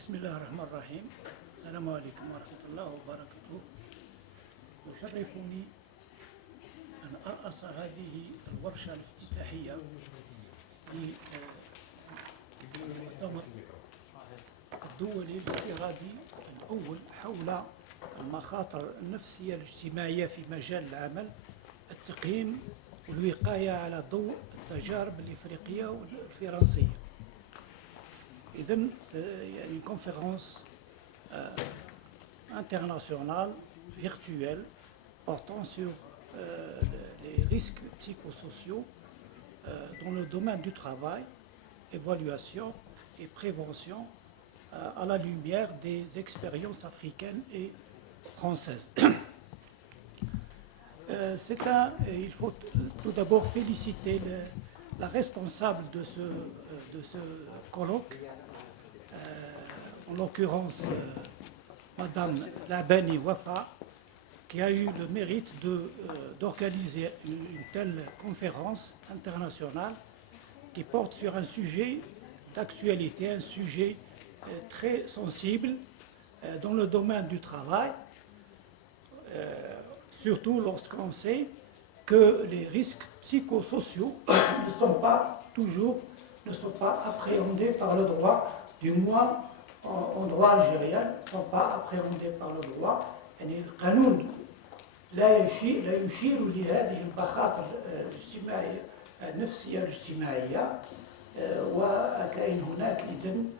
بسم الله الرحمن الرحيم. السلام عليكم ورحمة الله وبركاته. يشرفني أن أرأس هذه الورشة الافتتاحية للمؤتمر الدولي الافتراضي الأول حول المخاطر النفسية الاجتماعية في مجال العمل، التقييم والوقاية على ضوء التجارب الإفريقية والفرنسية. Une conférence internationale virtuelle portant sur les risques psychosociaux dans le domaine du travail, évaluation et prévention à la lumière des expériences africaines et françaises. Il faut tout d'abord féliciter la responsable de ce colloque, en l'occurrence Madame Labani Wafa, qui a eu le mérite d'organiser une telle conférence internationale qui porte sur un sujet d'actualité, un sujet très sensible dans le domaine du travail, surtout lorsqu'on sait que les risques psychosociaux ne sont pas appréhendés par le droit, du moins en droit algérien, ne sont pas appréhendés par le droit. القانون لا يشير لهذه المخاطر الاجتماعية النفسية الاجتماعية، وكاين هناك إذن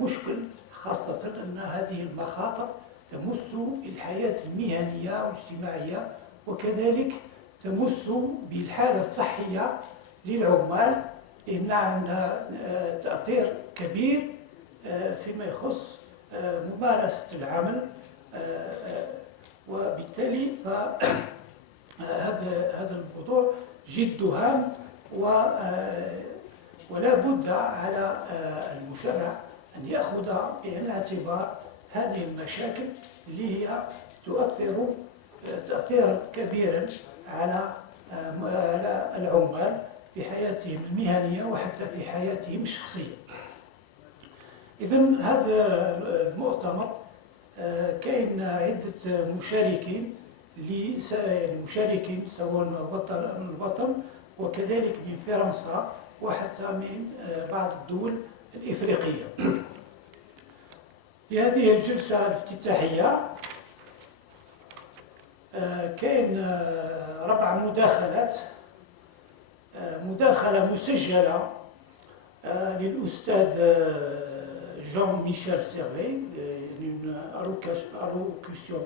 مشكل، خاصة أن هذه المخاطر تمس الحياة المهنية والاجتماعية، وكذلك تمس بالحالة الصحية للعمال، لأن عندها تأثير كبير فيما يخص ممارسة العمل، وبالتالي هذا الموضوع جد هام، ولا بد على المشرع أن يأخذ بعين الاعتبار هذه المشاكل اللي هي تؤثر تأثيرا كبيرا على العمال في حياتهم المهنية وحتى في حياتهم الشخصية. إذن هذا المؤتمر كاين عدة مشاركين سواء من الوطن وكذلك من فرنسا وحتى من بعض الدول الإفريقية. في هذه الجلسة الافتتاحية كاين 4 مداخلات. مداخلة مسجلة للأستاذ Jean-Michel Servet, une allocution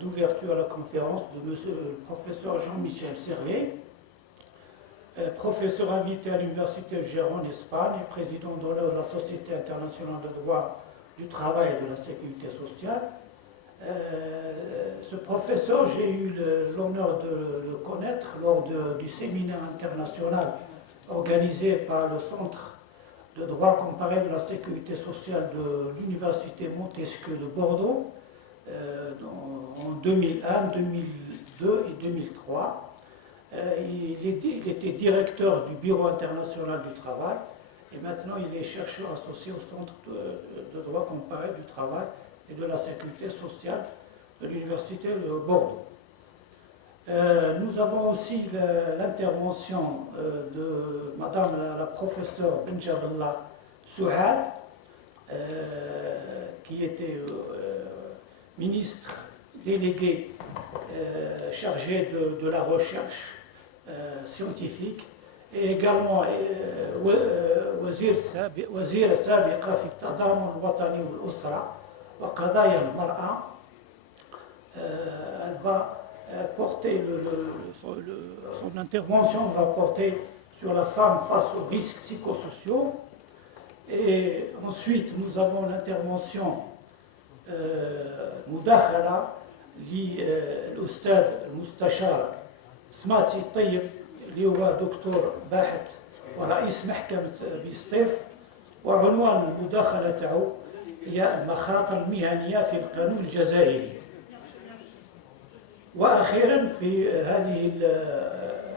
d'ouverture à la conférence de monsieur le professeur Jean-Michel Servet, professeur invité à l'Université de Gérone, Espagne, et président d'honneur de la Société internationale de droit du travail et de la sécurité sociale. Ce professeur, j'ai eu l'honneur de le connaître lors du séminaire international organisé par le Centre de droit comparé de la sécurité sociale de l'Université Montesquieu de Bordeaux en 2001, 2002 et 2003. Il était directeur du Bureau international du travail et maintenant il est chercheur associé au Centre de droit comparé du travail et de la sécurité sociale de l'Université de Bordeaux. Nous avons aussi l'intervention de Madame la professeure Benjaballah Souhad, qui était ministre délégué chargé de la recherche scientifique, et également وزيرة سابقة في التضامن الوطني والأسرة وقضايا المرأة. Elle va porter son intervention va porter sur la femme face aux risques psychosociaux. Et ensuite nous avons l'intervention مداخلة للأستاذ المستشار سماتي الطيب اللي هو دكتور باحث ورئيس محكمة بسطيف، وعنوان المداخلة تاعو هي المخاطر المهنية في القانون الجزائري. وأخيرا في هذه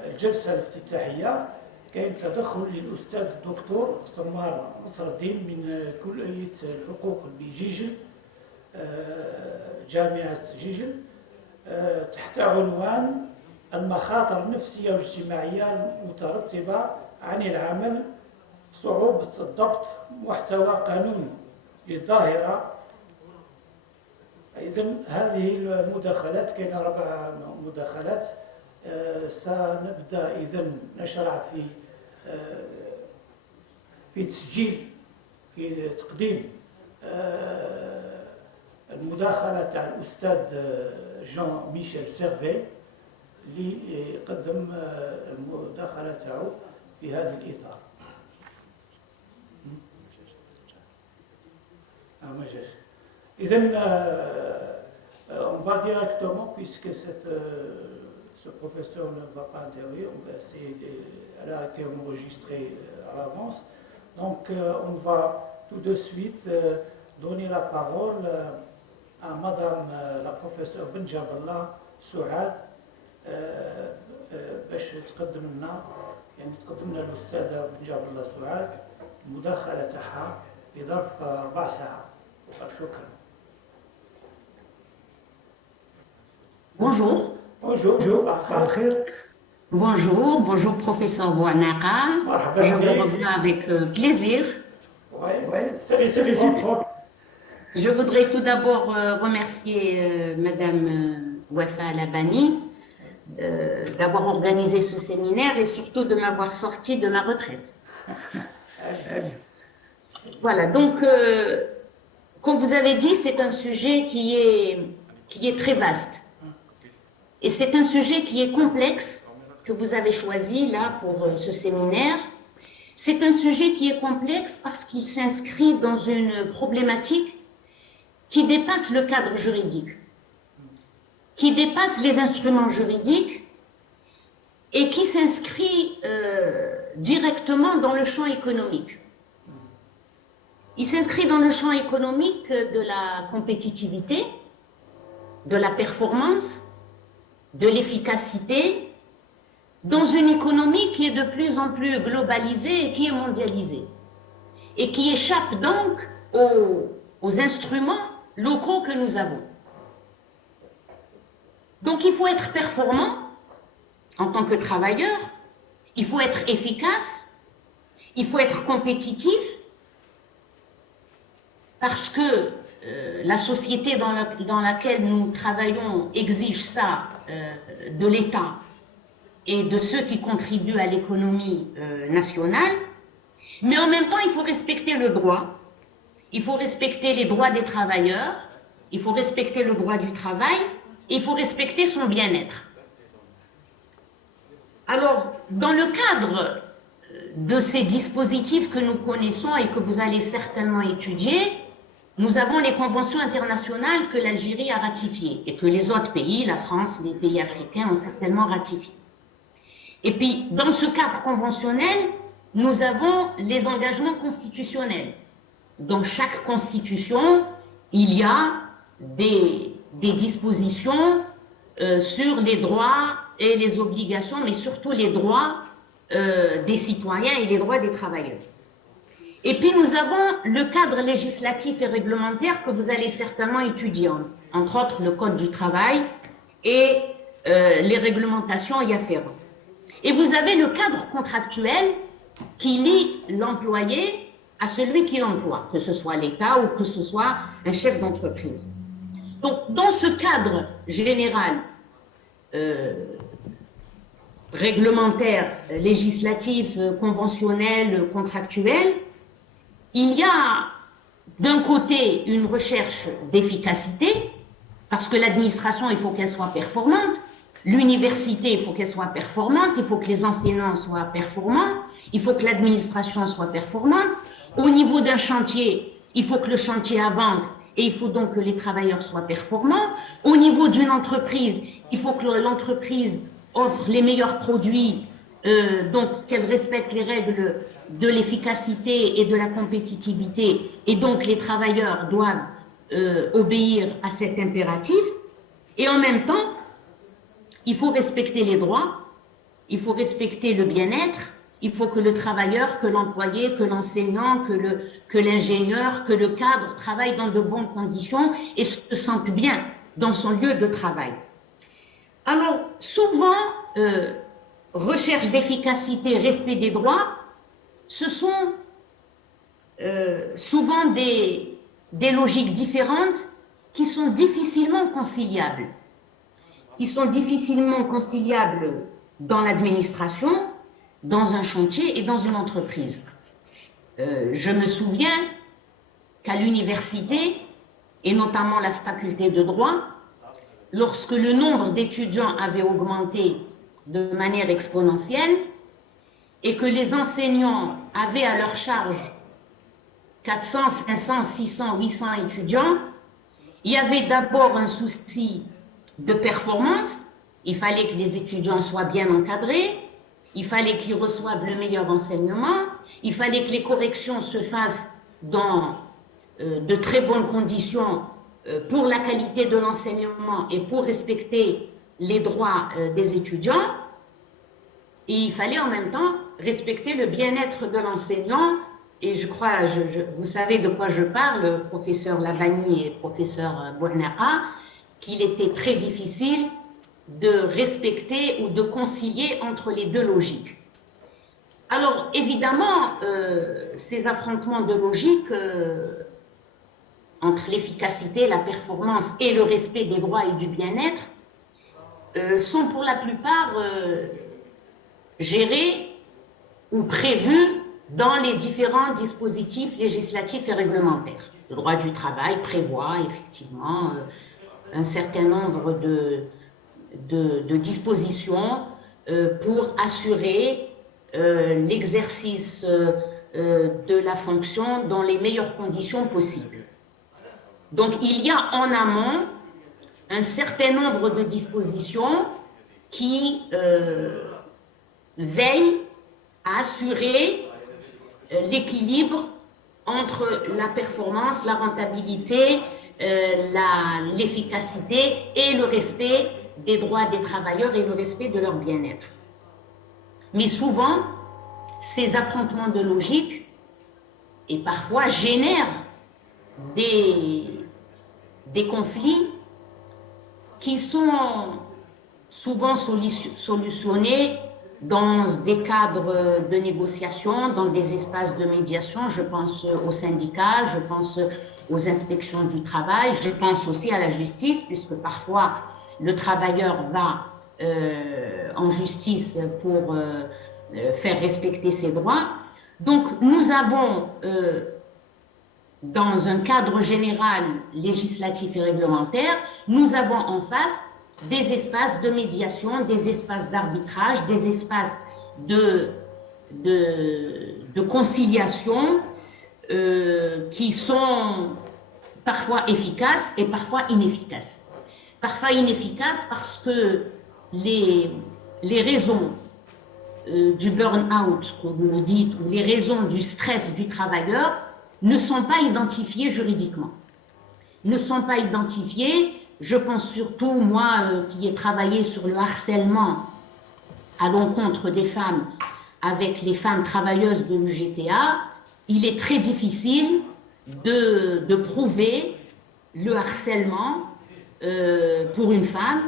الجلسة الافتتاحية كاين تدخل للأستاذ الدكتور سمار نصر الدين من كلية الحقوق بجيجل، جامعة جيجل، تحت عنوان المخاطر النفسية والاجتماعية المترتبة عن العمل، صعوبة الضبط محتوى قانوني للظاهرة. إذن هذه المداخلات، كاين 4 مداخلات. سنبدأ إذن نشرع في تسجيل، في تقديم المداخلة تاع الأستاذ جان ميشيل سيرفي اللي يقدم المداخلة تاعو في هذا الإطار. ما جاش. إذن on va directement, puisque ce professeur ne va pas intervenir, on va essayer elle a été enregistrée à l'avance. Donc on va tout de suite donner la parole à Madame la professeure Benjaballah Souad باش تقدم لنا، يعني تقدم لنا الأستاذة بنجابالله سعاد المداخلة تاعها في ظرف 4 ساعات. شكرا. Bonjour. Bonjour. Bonjour professeur Bouanaka. Je vous revois avec plaisir. C'est réciproque. Je voudrais tout d'abord remercier Madame Wafa Labani d'avoir organisé ce séminaire et surtout de m'avoir sorti de ma retraite. Voilà, donc comme vous avez dit, c'est un sujet qui est très vaste. Et c'est un sujet qui est complexe, que vous avez choisi là pour ce séminaire. C'est un sujet qui est complexe parce qu'il s'inscrit dans une problématique qui dépasse le cadre juridique, qui dépasse les instruments juridiques et qui s'inscrit directement dans le champ économique. Il s'inscrit dans le champ économique de la compétitivité, de la performance, de l'efficacité, dans une économie qui est de plus en plus globalisée et qui est mondialisée, et qui échappe donc aux instruments locaux que nous avons. Donc il faut être performant en tant que travailleur, il faut être efficace, il faut être compétitif, parce que la société dans laquelle nous travaillons exige ça de l'État et de ceux qui contribuent à l'économie nationale, mais en même temps, il faut respecter le droit, il faut respecter les droits des travailleurs, il faut respecter le droit du travail, et il faut respecter son bien-être. Alors, dans le cadre de ces dispositifs que nous connaissons et que vous allez certainement étudier, nous avons les conventions internationales que l'Algérie a ratifiées et que les autres pays, la France, les pays africains ont certainement ratifiées. Et puis, dans ce cadre conventionnel, nous avons les engagements constitutionnels. Dans chaque constitution, il y a des dispositions sur les droits et les obligations, mais surtout les droits des citoyens et les droits des travailleurs. Et puis nous avons le cadre législatif et réglementaire que vous allez certainement étudier, entre autres le Code du travail et les réglementations y afférentes. Et vous avez le cadre contractuel qui lie l'employé à celui qui l'emploie, que ce soit l'État ou que ce soit un chef d'entreprise. Donc dans ce cadre général, réglementaire, législatif, conventionnel, contractuel, il y a d'un côté une recherche d'efficacité, parce que l'administration, il faut qu'elle soit performante, l'université, il faut qu'elle soit performante, il faut que les enseignants soient performants, il faut que l'administration soit performante. Au niveau d'un chantier, il faut que le chantier avance et il faut donc que les travailleurs soient performants. Au niveau d'une entreprise, il faut que l'entreprise offre les meilleurs produits, donc qu'elle respecte les règles de l'efficacité et de la compétitivité, et donc les travailleurs doivent obéir à cet impératif. Et en même temps, il faut respecter les droits, il faut respecter le bien-être, Il faut que le travailleur, que l'employé, que l'enseignant, que l'ingénieur, que le cadre travaillent dans de bonnes conditions et se sentent bien dans son lieu de travail. Alors, souvent, recherche d'efficacité, respect des droits, ce sont souvent des logiques différentes qui sont difficilement conciliables. Dans l'administration, dans un chantier et dans une entreprise. Je me souviens qu'à l'université, et notamment la faculté de droit, lorsque le nombre d'étudiants avait augmenté de manière exponentielle et que les enseignants avaient à leur charge 400, 500, 600, 800 étudiants, il y avait d'abord un souci de performance. Il fallait que les étudiants soient bien encadrés, il fallait qu'ils reçoivent le meilleur enseignement, il fallait que les corrections se fassent dans de très bonnes conditions pour la qualité de l'enseignement et pour respecter les droits des étudiants. Et il fallait en même temps respecter le bien-être de l'enseignant. Et je crois, vous savez de quoi je parle, professeur Labani et professeur Bouhnara, qu'il était très difficile de respecter ou de concilier entre les deux logiques. Alors, évidemment, ces affrontements de logique entre l'efficacité, la performance et le respect des droits et du bien-être sont pour la plupart gérés ou prévus dans les différents dispositifs législatifs et réglementaires. Le droit du travail prévoit effectivement un certain nombre de dispositions pour assurer l'exercice de la fonction dans les meilleures conditions possibles. Donc, il y a en amont un certain nombre de dispositions qui veillent à assurer l'équilibre entre la performance, la rentabilité, l'efficacité et le respect des droits des travailleurs et le respect de leur bien-être. Mais souvent, ces affrontements de logique et parfois génèrent des conflits qui sont souvent solutionnés dans des cadres de négociation, dans des espaces de médiation. Je pense aux syndicats, je pense aux inspections du travail, je pense aussi à la justice, puisque parfois le travailleur va en justice pour faire respecter ses droits. Donc, nous avons, dans un cadre général législatif et réglementaire, nous avons en face des espaces de médiation, des espaces d'arbitrage, des espaces de conciliation qui sont parfois efficaces et parfois inefficaces. Parfois inefficaces parce que les raisons du burn-out, comme vous le dites, ou les raisons du stress du travailleur ne sont pas identifiées juridiquement. Ne sont pas identifiées. Je pense surtout, moi, qui ai travaillé sur le harcèlement à l'encontre des femmes avec les femmes travailleuses de l'UGTA, il est très difficile de prouver le harcèlement pour une femme,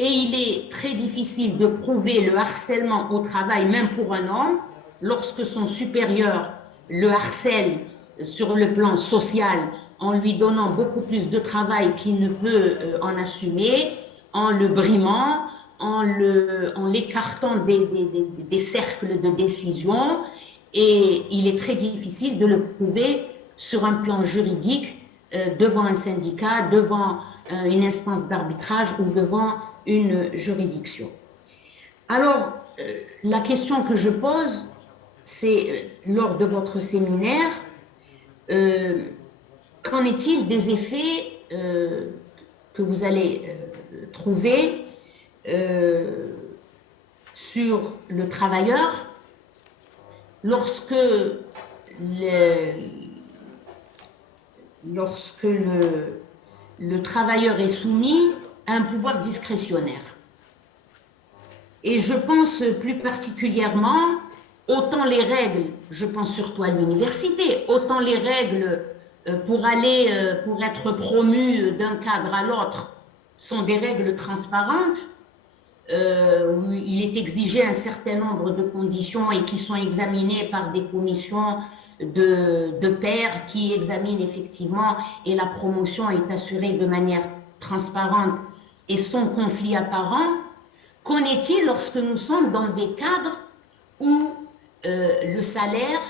et il est très difficile de prouver le harcèlement au travail, même pour un homme, lorsque son supérieur le harcèle sur le plan social en lui donnant beaucoup plus de travail qu'il ne peut en assumer, en le brimant, en l'écartant des cercles de décision, et il est très difficile de le prouver sur un plan juridique devant un syndicat, devant une instance d'arbitrage ou devant une juridiction. Alors, la question que je pose, c'est lors de votre séminaire, qu'en est-il des effets que vous allez trouver sur le travailleur lorsque le travailleur est soumis à un pouvoir discrétionnaire? Et je pense plus particulièrement autant les règles, je pense surtout à l'université, autant les règles pour être promu d'un cadre à l'autre sont des règles transparentes, où il est exigé un certain nombre de conditions et qui sont examinées par des commissions de pairs qui examinent effectivement, et la promotion est assurée de manière transparente et sans conflit apparent. Qu'en est-il lorsque nous sommes dans des cadres où le salaire,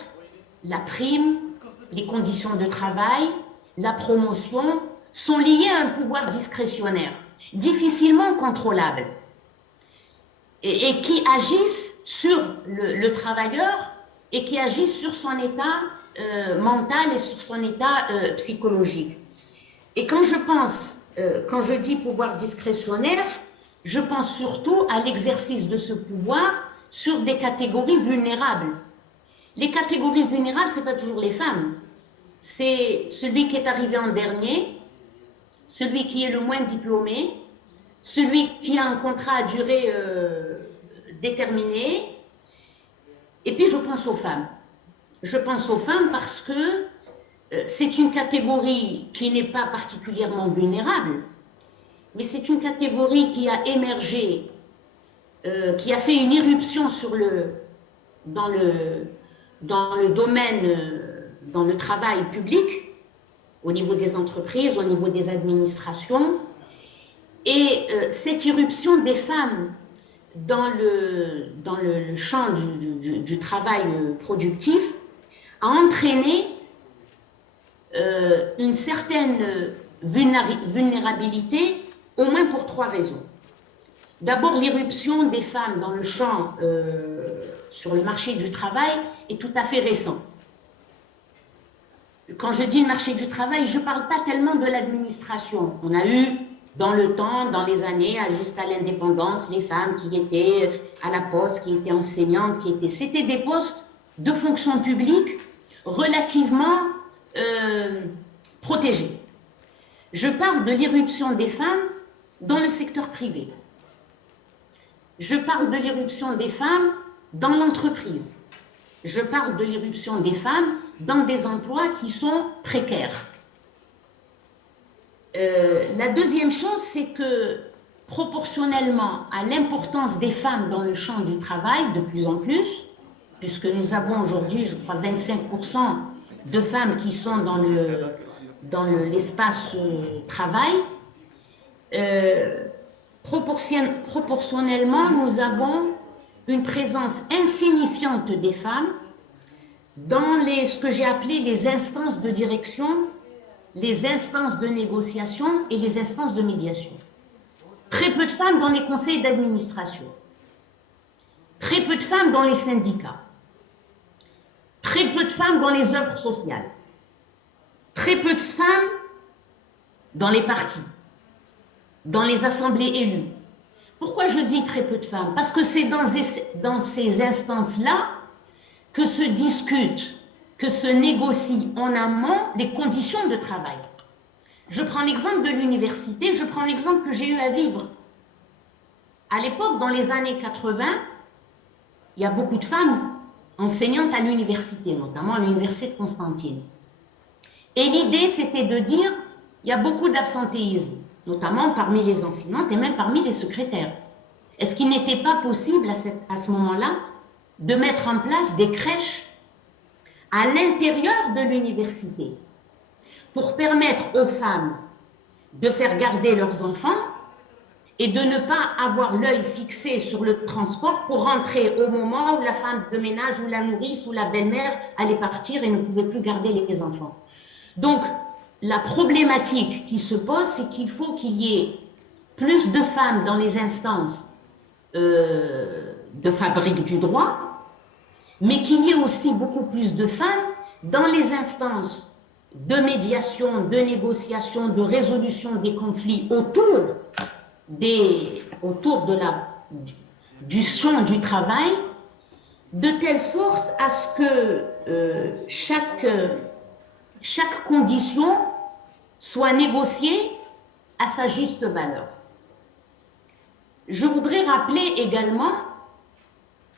la prime, les conditions de travail, la promotion sont liées à un pouvoir discrétionnaire, difficilement contrôlable, et qui agissent sur le travailleur et qui agissent sur son état mental et sur son état psychologique. Et quand je dis pouvoir discrétionnaire, je pense surtout à l'exercice de ce pouvoir sur des catégories vulnérables. Les catégories vulnérables, ce n'est pas toujours les femmes. C'est celui qui est arrivé en dernier, celui qui est le moins diplômé, celui qui a un contrat à durée déterminée. Et puis, je pense aux femmes. Je pense aux femmes parce que c'est une catégorie qui n'est pas particulièrement vulnérable, mais c'est une catégorie qui a émergé, qui a fait une irruption dans le domaine, dans le travail public, au niveau des entreprises, au niveau des administrations. Et cette irruption des femmes dans le champ du travail productif a entraîné une certaine vulnérabilité, au moins pour 3 raisons. D'abord, l'irruption des femmes dans le champ sur le marché du travail est tout à fait récent. Quand je dis le marché du travail, je ne parle pas tellement de l'administration. On a eu dans le temps, dans les années, juste à l'indépendance, les femmes qui étaient à la poste, qui étaient enseignantes, c'était des postes de fonction publique relativement protégés. Je parle de l'irruption des femmes dans le secteur privé. Je parle de l'irruption des femmes dans l'entreprise. Je parle de l'irruption des femmes dans des emplois qui sont précaires. La deuxième chose, c'est que proportionnellement à l'importance des femmes dans le champ du travail, de plus en plus, puisque nous avons aujourd'hui, je crois, 25% de femmes qui sont dans l'espace travail, proportionnellement, nous avons une présence insignifiante des femmes dans ce que j'ai appelé les instances de direction, les instances de négociation et les instances de médiation. Très peu de femmes dans les conseils d'administration, très peu de femmes dans les syndicats, très peu de femmes dans les œuvres sociales, très peu de femmes dans les partis, dans les assemblées élues. Pourquoi je dis très peu de femmes? Parce que c'est dans ces instances-là que se discutent, que se négocient en amont les conditions de travail. Je prends l'exemple de l'université, je prends l'exemple que j'ai eu à vivre. À l'époque, dans les années 80, il y a beaucoup de femmes enseignantes à l'université, notamment à l'université de Constantine. Et l'idée, c'était de dire, il y a beaucoup d'absentéisme, notamment parmi les enseignantes et même parmi les secrétaires. Est-ce qu'il n'était pas possible à ce moment-là de mettre en place des crèches à l'intérieur de l'université pour permettre aux femmes de faire garder leurs enfants et de ne pas avoir l'œil fixé sur le transport pour rentrer au moment où la femme de ménage ou la nourrice ou la belle-mère allait partir et ne pouvait plus garder les enfants. Donc, la problématique qui se pose, c'est qu'il faut qu'il y ait plus de femmes dans les instances de fabrique du droit, mais qu'il y ait aussi beaucoup plus de femmes dans les instances de médiation, de négociation, de résolution des conflits autour du champ du travail, de telle sorte à ce que chaque condition soit négociée à sa juste valeur. Je voudrais rappeler également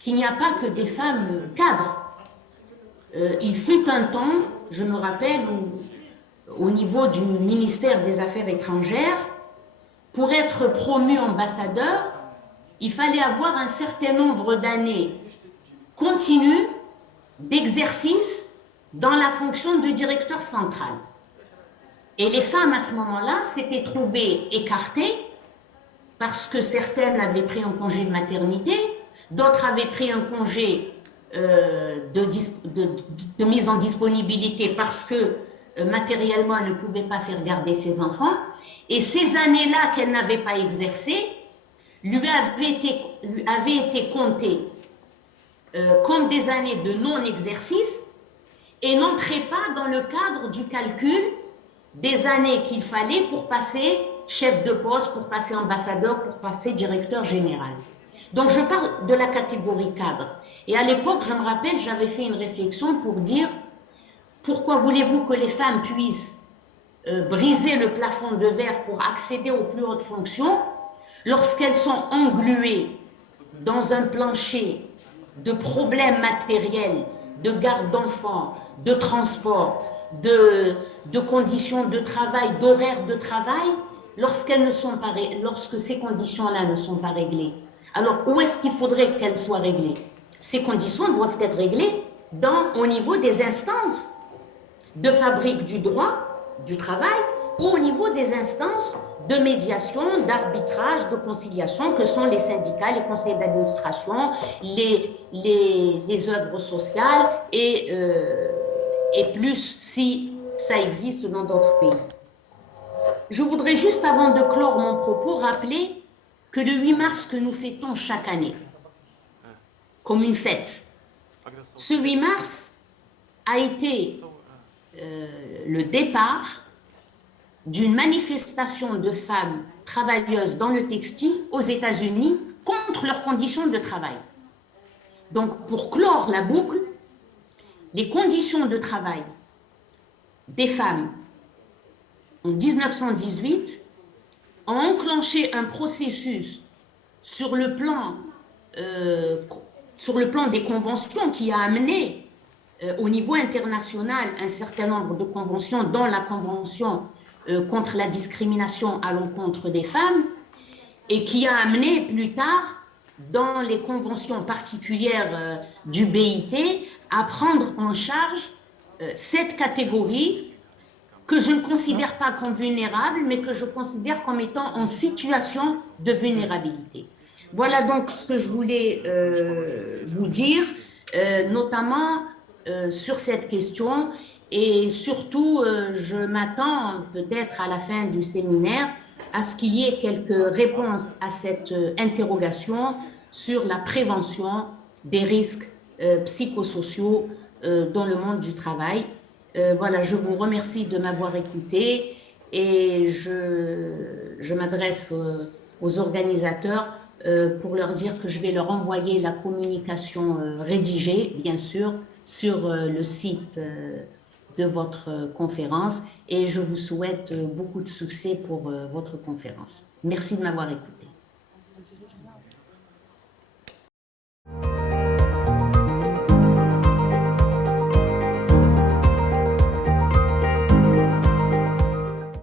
qu'il n'y a pas que des femmes cadres. Il fut un temps, je me rappelle, où, au niveau du ministère des Affaires étrangères, pour être promu ambassadeur, il fallait avoir un certain nombre d'années continues d'exercice dans la fonction de directeur central. Et les femmes, à ce moment-là, s'étaient trouvées écartées parce que certaines avaient pris un congé de maternité, d'autres avaient pris un congé de mise en disponibilité parce que matériellement, elle ne pouvait pas faire garder ses enfants. Et ces années-là qu'elle n'avait pas exercées lui avaient été comptées comme des années de non-exercice et n'entraient pas dans le cadre du calcul des années qu'il fallait pour passer chef de poste, pour passer ambassadeur, pour passer directeur général. Donc, je parle de la catégorie cadre. Et à l'époque, je me rappelle, j'avais fait une réflexion pour dire pourquoi voulez-vous que les femmes puissent briser le plafond de verre pour accéder aux plus hautes fonctions lorsqu'elles sont engluées dans un plancher de problèmes matériels, de garde d'enfants, de transport, de conditions de travail, d'horaires de travail, lorsque ces conditions-là ne sont pas réglées. Alors, où est-ce qu'il faudrait qu'elles soient réglées? Ces conditions doivent être réglées au niveau des instances de fabrique du droit, du travail, ou au niveau des instances de médiation, d'arbitrage, de conciliation, que sont les syndicats, les conseils d'administration, les œuvres sociales et plus si ça existe dans d'autres pays. Je voudrais juste, avant de clore mon propos, rappeler que le 8 mars que nous fêtons chaque année, comme une fête, ce 8 mars a été le départ d'une manifestation de femmes travailleuses dans le textile aux États-Unis contre leurs conditions de travail. Donc, pour clore la boucle, les conditions de travail des femmes en 1918 ont enclenché un processus sur le plan des conventions qui a amené au niveau international un certain nombre de conventions, dont la convention contre la discrimination à l'encontre des femmes, et qui a amené plus tard, dans les conventions particulières du BIT, à prendre en charge cette catégorie que je ne considère pas comme vulnérable, mais que je considère comme étant en situation de vulnérabilité. Voilà donc ce que je voulais vous dire, notamment sur cette question, et surtout, je m'attends peut-être à la fin du séminaire à ce qu'il y ait quelques réponses à cette interrogation sur la prévention des risques psychosociaux dans le monde du travail. Voilà, je vous remercie de m'avoir écouté et je m'adresse aux organisateurs pour leur dire que je vais leur envoyer la communication rédigée, bien sûr, sur le site de votre conférence, et je vous souhaite beaucoup de succès pour votre conférence. Merci de m'avoir écouté.